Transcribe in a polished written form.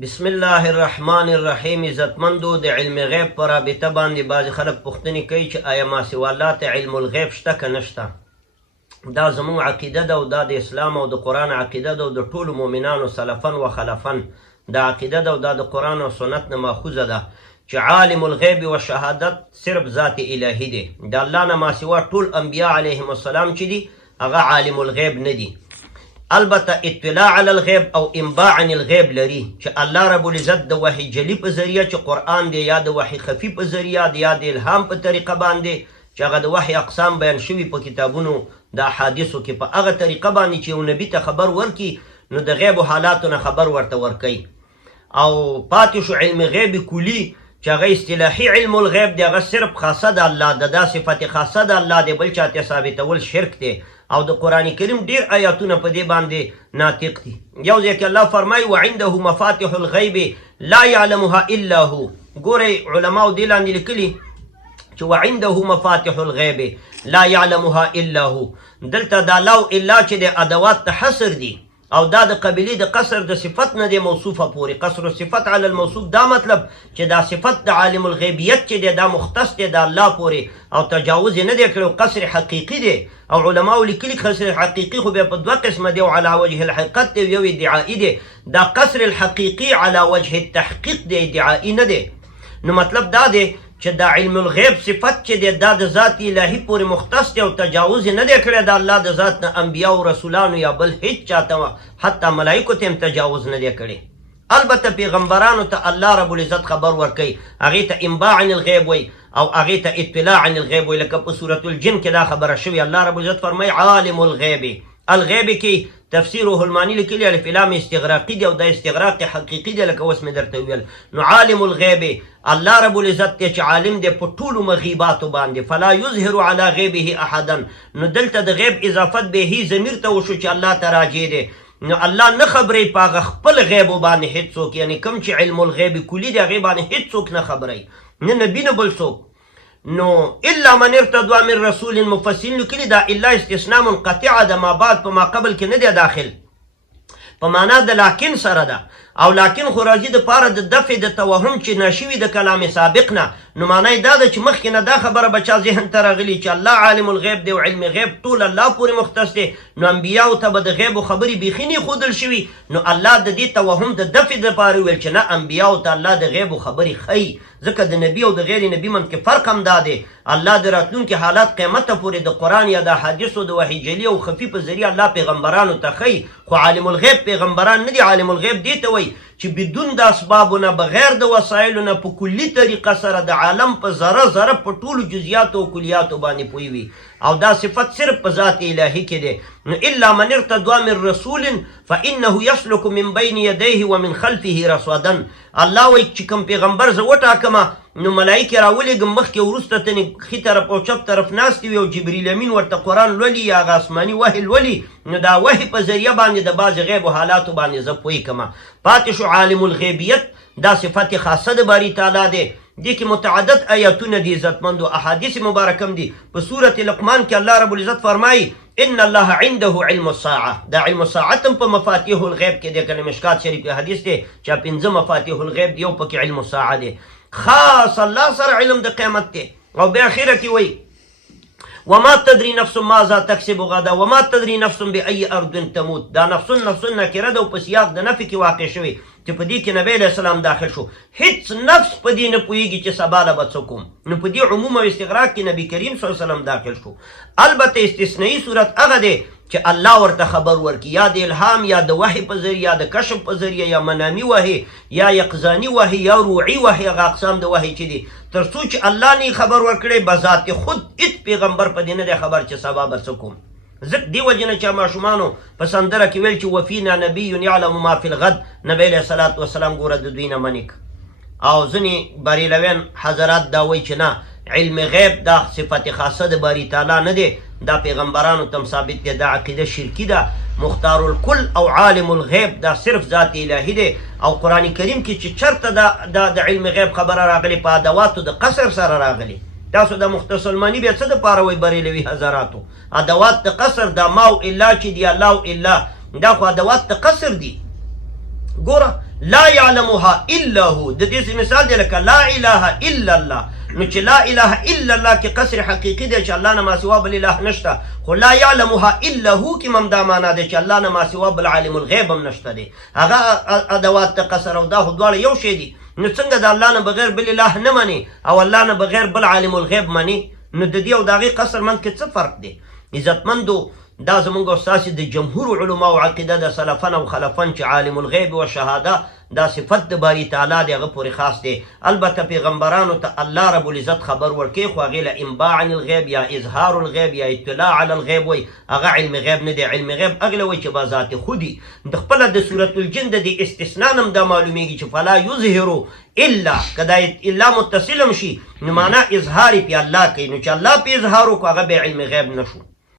بسم الله الرحمن الرحیم. عزتمندو د علم غیب پر رابطه باندې بعضې خلک پوښتنې کوي چې آیا ما سوا الله ته علم الغیب شته که نشته. دا زموږ عقیده ده او دا د اسلام او د قرآن عقیده ده او د ټولو مؤمنانو سلفن و خلفن دا عقیده ده او دا د قرآن او سنت نه ماخوذه ده چې عالم الغیب و شهادت صرف ذات الهی دی. د الله نه ما سوا ټول انبیا علیهم السلام چې دي هغه عالم الغیب نه دي. البته اطلاع علی الغیب او انباء عن الغیب لري چې الله رب العزت د وحی جلی په ذریعه چې قرآن دی یا د وحی خفی په ذریعه دی یا د الهام په طریقه باندې چې هغه د وحی اقسام بیان شوي په کتابونو د احادیثو کې په هغه طریقه باندې چې یو نبي ته خبر ورکي نو د غیب و حالاتو نه خبر ورته ورکوي. او پاتې شو علم غیب کلی چې هغه اصطلاحي علم الغیب دی، هغه صرف خاصه د الله ده، دا صفت خاصه د الله دی، بل چاته ثابتول شرک دی. او د قرآن کریم ډیر آیاتونه په دې باندې ناطق دي. یو ځای کې الله فرمایي وعنده مفاتح الغیب لا یعلمها الا هو. ګورئ علماو دې لاندې لیکلي چې وعنده مفاتح الغیب لا یعلمها الا هو. دلته دا لو الا چې د ادوات ته حصر دي او دا د قبیلې د قصر د صفت نه دی موصوفه پورې. قصر الصفت علی الموصوف دا مطلب چې دا صفت د عالم الغیبیت چې دی دا مختص دی د الله پورې او تجاوز نه دی کړی. قصر حقیقي دی او علماو لیکلي قصر حقیقي خو بیا په دوه قسمه دی او علی وجه الحقیقت دی یو ادعایی دی. دا قصر الحقیقي علی وجه التحقیق دی، ادعایی نه دی. نو مطلب دا دی چې دا علم الغیب صفت چې دی دا د ذات الهی پورې مختص دی او تجاوز نه دی کړی د الله د ذات نه انبیا او رسولانو یا بل هیڅ چاته حتی ملایکو ته هم تجاوز نه دی کړی. البته پیغمبرانو ته الله رب العزت خبر ورکوي، هغې ته انباء عن الغیب وی او هغې ته اطلاع عن الغیب وی. لکه په سورة الجن کې دا خبره شوې، الله رب العزت فرمایي عالم الغیب. الغیب کې تفسیر روحالمانی لیکلي الف لام استغراقي دی او دا استغراق حقیقي دی لکه اوس مې درته وویل. نو عالم الغیب الله رب العزت دی چې عالم دی په ټولو مغیباتو باندې فلا یظهر علی غیبه احدا. نو دلته د غیب اضافت به هی ضمیر ته وشو چې الله ته راجع دی. نو الله نه خبرې په هغه خپل غیبو باندې هېڅوک، یعنی کوم چې علم الغیب کلي دی هغې باندې هېڅوک نه خبرې، نه نبي نه بل څوک. نو الا من ارتضى من رسول مفسرین لیکلي دا الا استثناء منقطعه ده، ما بعد په ما قبل کې نه دی داخل، په معنا د لاکن سره ده. او لاکن خو راځي د پاره د دفع د توهم چې ناشوي د کلام سابق نه. نو معنا یې دا ده چې مخکې نه دا خبره به چا ذهن ته راغلي چې الله عالم الغیب دی او علم غیب ټول الله پورې مختص دی، نو انبیاو ته به د غیب و خبرې بیخي نه ښودل شوي. نو الله د دې توهم د دفع دپاره ویل چې نه انبیاو ته الله د غیب و خبرې ښیي، ځکه د نبي او د غیر نبي من کې فرق هم دا دی. الله د راتلونکي حالات قیامته پورې د قرآن یا د حدیثو د وحی جلی او خفي په ذریعه الله پیغمبرانو ته ښیي، خو عالم الغیب پیغمبران نه دي. عالم الغیب دې ته وایي چې بدون د اسبابو نه بغیر د وسایلو نه په کلي طریقه سره د عالم په ذره ذره په ټولو جزیاتو او کلیاتو باندې پوه وي. او دا صفت صرف په ذات الهي کې دی. نو الا من ارتضى من رسول فانه يسلك من بين يديه ومن خلفه رصدا. الله وایي چې کوم پیغمبر زه وټاکمه نو ملایکې راولېږم مخکې وروسته تنې ښي طرف او چپ طرف ناستې وي او جبریل امین ورته قرآن لولي یا هغه آسماني وحي لولي. نو دا وحي په ذریعه باندې د بعضې غیب و حالاتو باندې زه پوهې کمه. پاتې شو عالم الغیبیت دا صفت خاصه د باري تعالی دی. دې کې متعدد آیاتونه دي عزتمندو، احادیث مبارکه هم دي. په سورة لقمان کې الله رب العزت فرمایي ان الله عنده علم الساعه. دا علم الساعه هم په مفاتيح الغیب کې دی. کله مشکات شریف حدیث دی چې 5 مفاتيح الغیب دی، یو پکې علم الساعه دی. خاص الله سره علم د قیامت دی. او بیا اخره کې وایي وما تدري نفس ماذا تكسب غدا وما تدري نفس بأي أرض تموت. دا نفس نکره ده او په سیاق د نفي کې واقع شوی چې په دې کې نبی علیه السلام داخل شو. هیڅ نفس په دې نه پوهېږي چې سبا له به څه کوم. نو په دې عموم او استغراق کې نبي کریم صلی الله علیه وسلم داخل شو. البته استثنایی صورت هغه دی چې الله ورته خبر ورکړي، یا د الهام یا د وحي په ذریعه یا د کشف په ذریعه یا منامي وحي یا یقظاني وحي یا روعي وحي، هغه اقسام د وحي چې دي تر څو چې الله نه خبر ورکړي بذات خود هېڅ پیغمبر په دې نه دی خبر چې سبا به څه کوم. ځکه دې وجې نه چې ماشومانو په سندره کې ویل چې وفینا نبي یعلم ما فی الغد، نبی علیه صلات وسلام ګوره د دوی نه منې. او ځینې بریلویان حضرات دا وایي چې نه علم غیب دا صفت خاصه د باری تعالی نه دی، دا پیغمبرانو تم ثابت دی. دا عقیده شرکی ده. مختار الکل او عالم الغیب دا صرف ذات الهی دی. او قرآن کریم کې چې چرته د علم غیب خبره راغلی په ادواتو د قصر سره راغلی. تاسو د مختصر المانی بیا څه دپاره وایي بریلوي حضراتو؟ ادوات د قصر دا ما او الا چې دی الله او الا دا خو ادوات د قصر دي. ګوره لا يعلمها الا هو. د دې مثال دی لکه لا اله الا الله. نو چې لا اله الا الله کې قصر حقیقي دی چې الله نه ما سوا بل اله نشته، خو لا يعلمها الا هو کې هم دا معنا دی چې الله نه ما سوا بل عالم الغیب هم نشته دی. هغه ادوات د قصر او دا خو دواړه یو شی دي. نو څنګه د الله نه بغیر بل اله نه مني او الله نه بغیر بل عالم الغیب مني؟ نو د دې او د هغې قصر منځ کې څه فرق دی؟ عزتمندو، دا زمونږ او ستاسې د جمهور علماو عقیده د سلفن او خلفن چې عالم الغیب و شهاده دا صفت د باری تعالی دی، هغه پورې خاص دی. البته پیغمبرانو ته الله رب العزت خبر ورکوي، خو هغې له انباع عن الغیب یا اظهار الغیب یا اطلاع علی الغیب وایي، هغه علم غیب نه دی. علم غیب هغې له وایي چې به ذات خودي د خپله د سورة الجن د دې استثنا نه هم دا معلومیږي چې فلا یظهرو الا که دا الا متصل هم شي نو معنا اظهار یې پې الله کوي. نو چې الله پې اظهار وکړو هغه بیا علم غیب نه شو.